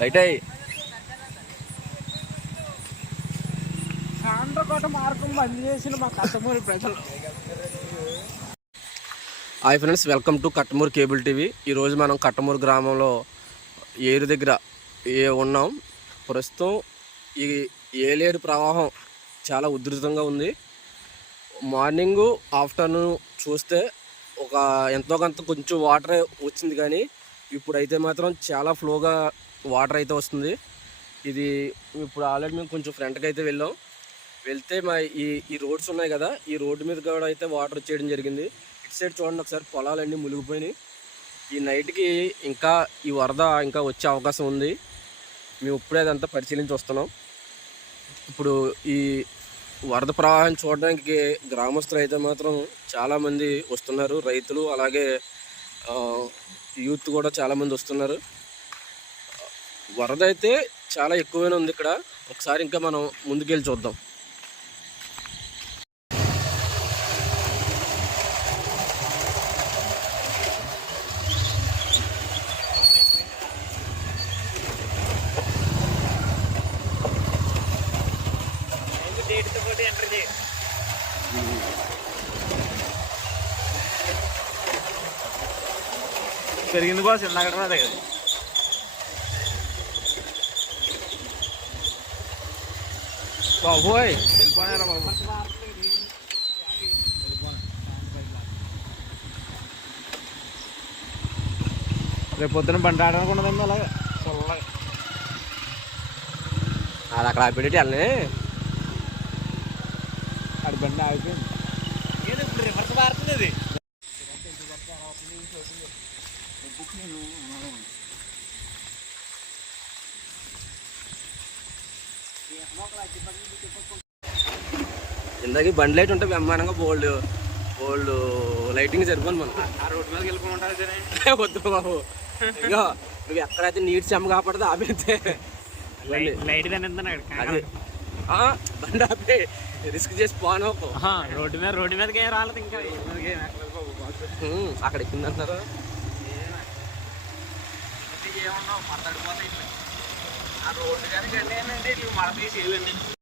Light అయ్యి. మార్గం బంద్ చేసిన మా కట్టమూరి ప్రజలు. Hi friends welcome to Kattamuru cable TV. ఈరోజు మనం కట్టమూరు గ్రామంలో ఏరు దగ్గర ఏ ఉన్నాం. ప్రస్తుతం ఈ ఏలేరు ప్రవాహం చాలా ఉధృతంగా ఉంది. మార్నింగ్ ఆఫ్టర్నూన్ చూస్తే ఒక ఎంతో కొంత కొంచెం వాటర్ వచ్చింది కానీ ఇప్పుడైతే మాత్రం చాలా ఫ్లోగా వాటర్ అయితే వస్తుంది. ఇది ఇప్పుడు ఆల్రెడీ మేము కొంచెం ఫ్రంట్కి అయితే వెళ్ళాం. వెళ్తే మా ఈ ఈ రోడ్స్ ఉన్నాయి కదా ఈ రోడ్డు మీద కూడా అయితే వాటర్ వచ్చేయడం జరిగింది. ఇటు సైడ్ చూడండి ఒకసారి పొలాలన్నీ మునిగిపోయినాయి. ఈ నైట్కి ఇంకా ఈ వరద ఇంకా వచ్చే అవకాశం ఉంది. మేము ఇప్పుడే అదంతా పరిశీలించి వస్తున్నాం. ఇప్పుడు ఈ వరద ప్రవాహం చూడడానికి గ్రామస్తులు అయితే మాత్రం చాలామంది వస్తున్నారు. రైతులు అలాగే యూత్ కూడా చాలామంది వస్తున్నారు. వరద అయితే చాలా ఎక్కువైనా ఉంది ఇక్కడ. ఒకసారి ఇంకా మనం ముందుకెళ్ళి చూద్దాం. ఎంటర్ పెరిగింది బాస్ ఇందాక అదే కదా. బాబోయ్ వెళ్ళిపోయారా బాబు? రేపు పొద్దున బండి ఆడడానికి ఉండదండి అలాగే చల్లగా. అది అక్కడ ఆపిడేటి వెళ్ళలే అది బండి ఆగిపోయింది ఏది ఇప్పుడు రివర్స్ మారుతుంది ఇది ఇందాక ఈ బండి లైట్ ఉంటే బ్రహ్మాండంగా బోల్డ్ బోల్డ్ లైటింగ్ సరిపోను మనం. ఆ రోడ్డు మీదకి వెళ్ళిపోమంటారు సరే వద్దు బాబు. ఇగో నువ్వు ఎక్కడైతే నీటి చెమ్మ కాపాడదో ఆపేస్తే. లైట్ అది బండి ఆపే. రిస్క్ చేసి పోను. రోడ్డు మీద రోడ్డు మీదకి ఏం రాలేదు ఇంకా. అక్కడ ఎక్కిందంటారు ఏమన్నా మరతడిపోతాయి ఆ రోడ్డు కనుక గండి ఏంటంటే ఇట్లా మడ వెళ్ళండి